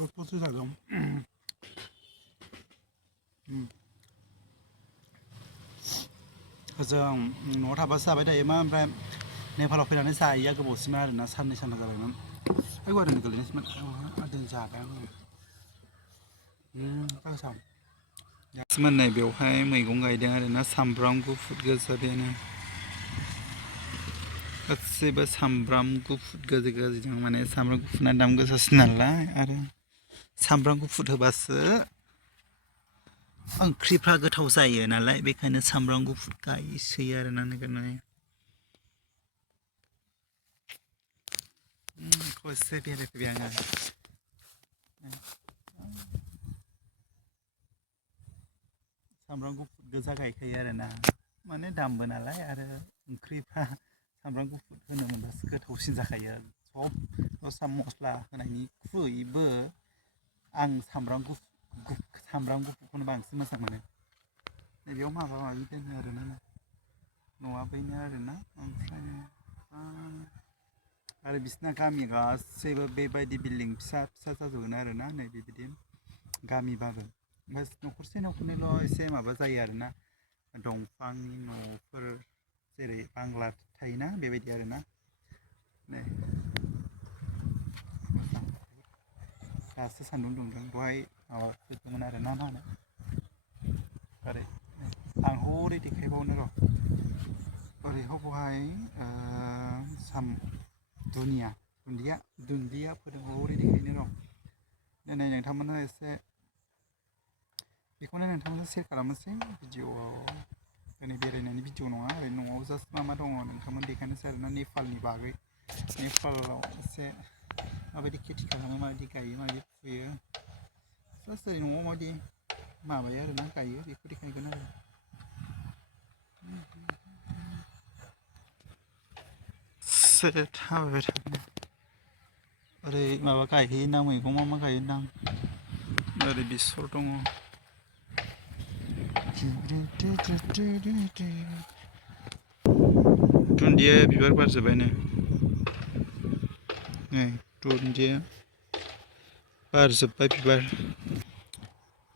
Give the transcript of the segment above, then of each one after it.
ससे जादों जों न'आव थाबासो जाबाय थायोमोन ओमफ्राय नेपालाव फैनानै जायैया गोबावसिनमोन आरोना साननै सानथाम जाबायमोन गुवाहाटिनि गोलैनायसोमोन आदोन जाबाय आं मोननाय बेवहाय मैगं गायदों आरोना सामब्राम गुफुर गोजा बेनो गासैबो सामब्राम गुफुर गोजा गोजाजों माने सामब्राम गुफुरना दाम गोसासिन नालाय आरो सामब्राम गुफुर होबासो ओंख्रिफ्रा गोथाव जायो नालाय बेखायनो सामब्राम गुफुर गायसोयो आरोना नागिरनानै खनसे बेरायफैबाय आङो सामब्राम गुफुर गोजा गायखायो आरोना माने दामबो नालाय आरो ओंख्रिफ्रा सामब्राम गुफुर होनो मोनबासो गोथावसिन जाखायो सब दस्रा मस्ला होनायनिख्रुइबो आं सामब्राम गुफुरखौनो बांसिन मोजां मोनो नैबेयाव माबा माबि दोनो आरोना न'आ बैनो आरोना ओमफ्राय आरो बिसिना गामि गासैबो बेबायदि बिल्डिं फिसा फिसा जाजोबगोन आरोना नै बेबायदि गामिबाबो ओमफ्राय न'खरसे न'खरनैल' एसे माबा जायो आरोना दंफांनि न'फोर जेरै बांला थायोना बेबायदि आरोना नै दासो सान्दुं दुंदों दहाय माबा फैदोंमोन आरोना मा होनो ओरै आं हरै देखायबावनो र' ओरैहाय बहाय दुन्दिया फोदों हरै देखायनो र' दिनै नोंथांमोननो एसे बेखौनो नोंथांमोननो सेयार खालामनोसै भिडिअ'आव दिनै बेरायनायनि भिडिअ' नङा ओरैनो न'आव जास्ट मा दङ नोंथांमोन देखायनोसै आरोना नेपालनि बागै नेपालाव एसे माबायदि खेथि खालामो माबायदि गायो माबायदि फुयो जास्ट ओरै न'आव माबायदि माबायो आरोना गायो बेखौ देखायगोन आरो एसे थाबायबाय थागोन ओरै माबा गायहैयोदां मैगं मा गायोदां ओरै बेसर दङ दुन्दिया बिबार बारजोब्बायनो नै दुन्दिया बारजोब्बाय बिबार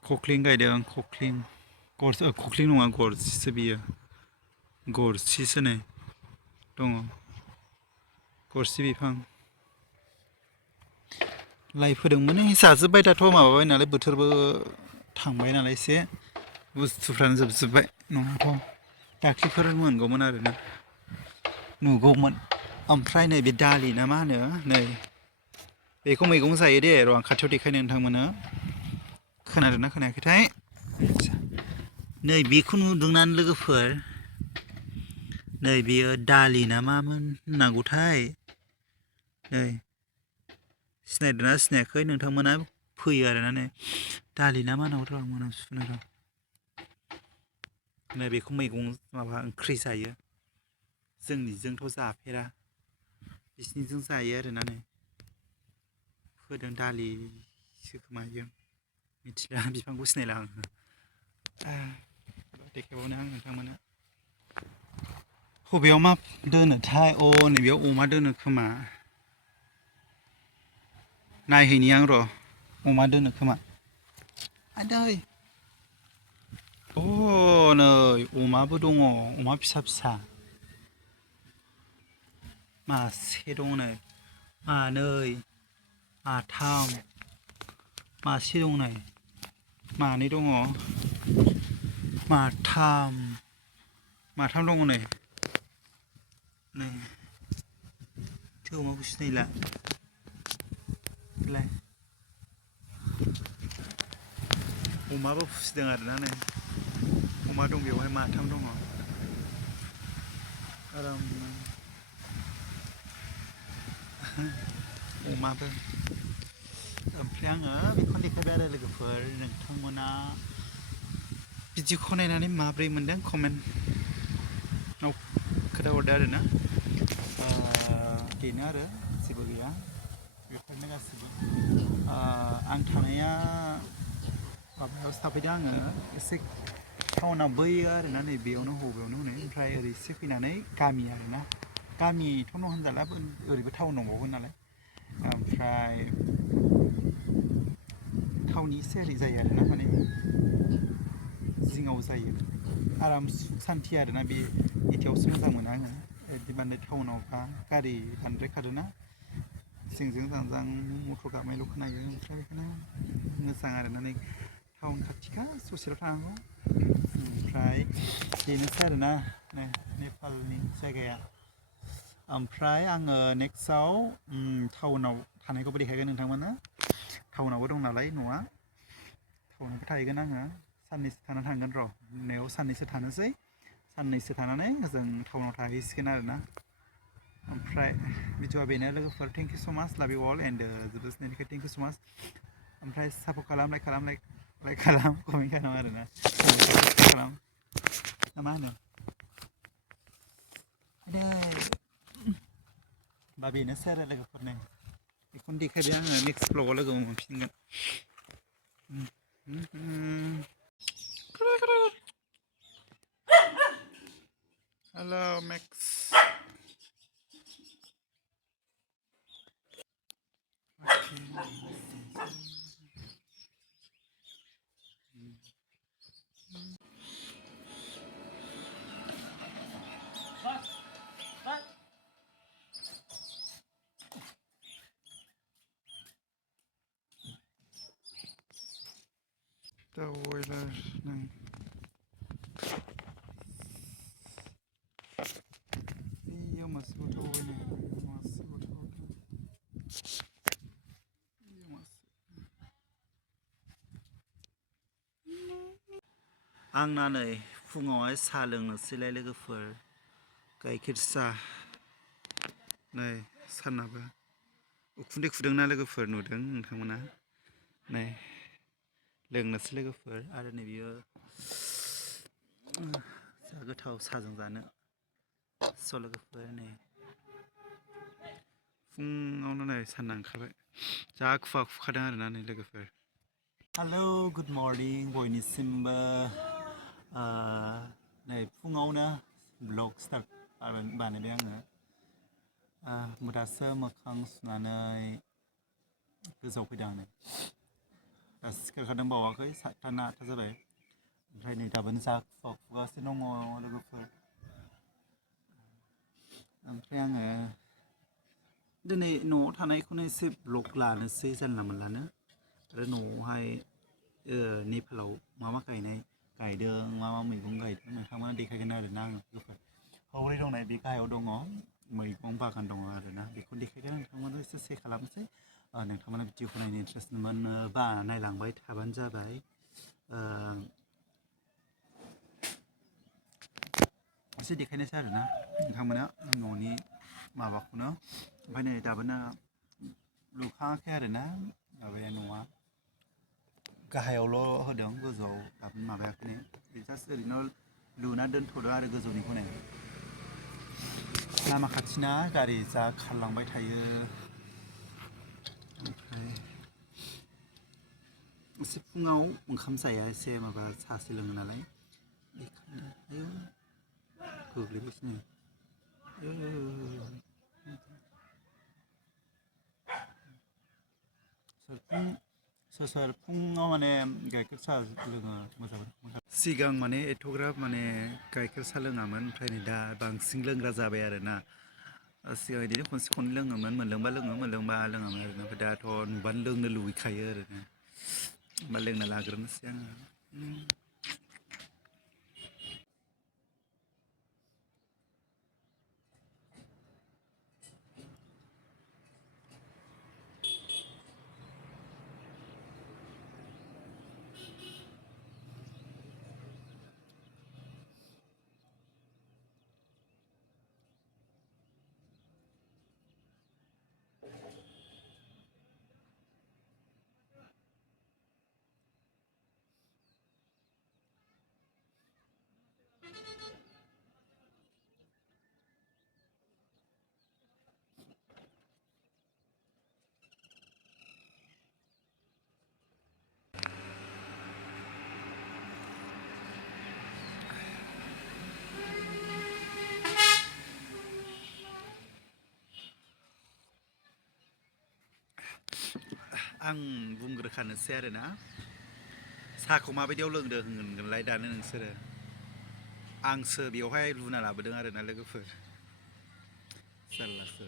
खख्लिं गायदों खख्लिं नङा गरसिसो बियो गरसिसो नै दङ गरसि बिफां लाइ फोदोंमोन जाजोब्बाय दाथ' माबाबाय नालाय बोथोरबो थांबाय नालाय एसे बुस्थुफ्रानो जोबजोब्बाय नङाथ' दाख्लिफोर मोनगौमोन आरोना नुगौमोन ओमफ्राय नै बे दालि ना मा होनो नै बेखौ मैगं जायो दे र' आं खाथियाव देखायनो नोंथांमोननो खोनादोंना खोनायाखैथाय नै बेखौ नुदोंना लोगोफोर नै बेयो दालि ना मामोन होननांगौथाय नै सिनायदोंना सिनायाखै नोंथांमोना फैयो आरोना नै दालि ना मा होनांगौ र' आं मोनांसुनो र' नै बेखौ मैगं माबा ओंख्रि जायो जोंनिजोंथ' जाफेरा बिसिनिजों जायो आरोना नै फोदों दालिसो खोमायो मिथिला बिफांखौ सिनायला आङो देखायबावनो आं नोंथांमोना बबेयाव मा दोनोथाय नैबेयाव अमा दोनो खोमा नायहैनि आं र' अमा दोनो खोमा आदै नै अमाबो दङ अमा फिसा फिसा मासे दङ नै मानै माथाम मासे दं नै मानै दङ माथाम दङ नै अमाखौ सिनायला अमाबो फिसिदों आरोना नै अमा दं बेवहाय माथाम दङ आरामनो अमाबो ओमफ्राय आङो बेखौनो देखायबाय आरो लोगोफोर नोंथांमोना भिडिअखौ नायनानै माब्रै मोनदों कमेन्टआव खोन्थाहरदो आरोना बेनो आरो जेबो गैया बेफोरनो गासिबो आं थानाया माबायावसो थाफैदों आङो एसे टाउना बैयो आरोना नै बेयावनो बबेयावनो होनो ओमफ्राय ओरै एसे फैनानै गामि आरोना गामिथ' न' होनजाला ओरैबो टाउन दंबावो नालाय ओमफ्राय थावनि एसे ओरै जायो आरोना माने जिङाव जायो आराम सान्थि आरोना बे बिदियावसो मोजां मोनो आङो बिदि बांद्राय टाउनावबा गारि बांद्राय खारोना सिंजों जांजां मटर गाबनायल' खोनायो ओमफ्राय बेखायनो मोजां आरोना नै टाउन खाथिखा ससेल' थांनांगौ ओमफ्राय बेनोसै आरोना नेपालनि जायगाया ओमफ्राय आङो नेक्स्टआव टाउनाव थानायखौबो देखायगोन नोंथांमोननो टाउनावबो दं नालाय न'आ टाउनावबो थाहैगोन आङो साननैसो थानानै थांगोन र' न'आव साननैसो थानोसै साननैसो थानानै जों टाउनाव थाहैसिगोन आरोना ओमफ्राय भिडिअ'आ बेनो लोगोफोर थेंक इउ स' माच लाभ इउ अल एन्ड जोबोद थेंक इउ स' माच ओमफ्राय सापर्ट खालाम लाइक खालाम कमेन्ट खालाम आरोना खालाम ना मा होनो बा बेनोसै आरो लोगोफोरनो बेखौनो देखायबाय आङो नेक्स्ट ब्लगाव लोगो मोनफिनगोन हेलौ मेक्स दाउ बयलार नै बेयाव मासे गथ'बाय नै मासे गथ' आंना नै फुङावहाय साहा लोंनोसैलाय लोगोफोर गाइखेर साहा नै सानाबो उखुन्दै खुदोंना लोगोफोर नुदों नोंथांमोना नै लोंनोसै लोगोफोर आरो नै बियो जा गोथाव साहाजों जानो स' लोगोफोर नै फुङावनो नै साना ओंखारबाय जा खुवा खुखादों आरोना नै लोगोफोर हेलौ गुड मर्निं बयनिसिमबो नै फुङावनो ब्लग स्टार्ट बानायबाय आङो दासो मोखां सुनानै गोजाव फैदों आङो दासो सिखारखादों बावाखै 7था ना 8था जाबाय ओमफ्राय नै दाबोनो जा खुवा खुगासिनो दङ लोगोफोर ओमफ्राय आङो दिनै न'आव थानायखौनो एसे ब्लग लानोसै जानला मोनलानो आरो न'आवहाय नेपालाव मा मा गायदों मा मा मैगं गायदों नोंथांमोना देखायगोन आरोना आङो लोगोफोर हरै दंनाय बे गाहायाव दङ मैगं बागान दङ आरोना बेखौ देखायगोन नोंथांमोना एसे सेयार खालामनोसै नोंथांमोना भिडिअखौ नायनो इन्टारेस्ट मोनोबा नायलांबाय थाबानो जाबाय एसे देखायनोसै आरोना नोंथांमोना न'नि माबाखौनो ओमफ्राय नै दाबोनो लुखाङाखै आरोना माबाया न'आ गाहायावल' होदों गोजौआव दाबो माबायाखै जास्ट ओरैनो लुना दोनथ'दों आरो गोजौनिखौ नै लामा खाथिना गारि जा खारलांबाय थायो ओमफ्राय एसे फुङाव ओंखाम जाया एसे माबा साहासो लोङो नालाय बेखायनो आयौ गोग्लैगासिनो सोर फुङाव माने गाइखेर साहा लोङो मोजां सिगां माने एथ'ग्राब माने गाइखेर साहा लोङामोन ओमफ्राय नै दा बांसिन लोंग्रा जाबाय आरोना सिगां बिदिनो खनसे खननै लोङोमोन मोनलोंबा लोङामोन आरोना ओमफ्राय दाथ' नुबानो लोंनो लुगैखायो आरोना होमबा लोंना लाग्रोनोसै आङो आं बुंग्रोखानोसै आरोना साहाखौ माबायदियाव लोंदों होनगोनलाय दानो नोंसोरो आंसो बेवहाय लुना लाबोदों आरोना लोगोफोर जारलासो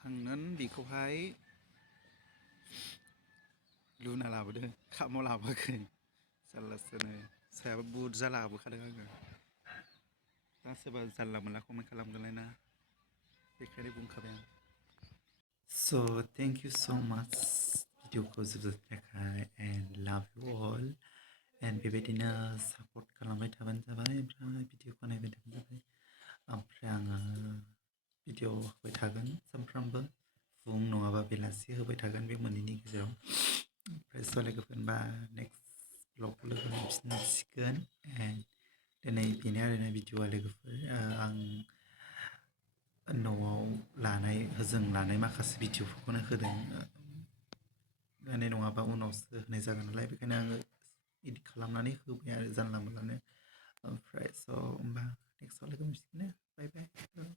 आंनो बेखौहाय लुना लाबोदों कापाव लाबोआखै जारलासोनो सायाबो बुरजा लाबोखादों आङो दा सोरबा जानला मोनला कमेन्ट खालामगोनलाय ना बेखायनो बुंखाबाय आं स' थेंक इउ स' माच भिडिअखौ जोबोद थाखाय एन्ड लाभ इउ अल एन्ड बेबायदिनो सापर्ट खालामबाय थाबानो जाबाय ओमफ्राय भिडिअखौ नायबाय थाबानो जाबाय ओमफ्राय आङो भिडिअ होबाय थागोन सानफ्रामबो फुं नङाबा बेलासि होबाय थागोन बे मोननैनि गेजेराव ओमफ्राय स' लोगोफोर होनबा नेक्स्ट ब्लग लोगो मोनफिनसिगोन एन्ड दिनै बेनो आरोना भिडिअआ लोगोफोर आं न'आव लानाय जों लानाय माखासे भिडिअफोरखौनो होदों माने नङाबा उनावसो होनाय जागोन नालाय बेखायनो आङो इदिट खालामनानै होबाय आरो जानला मोनलानो ओमफ्राय स' होमबा नेक्स्टआव लोगो मोनफिनगोन बाय बाय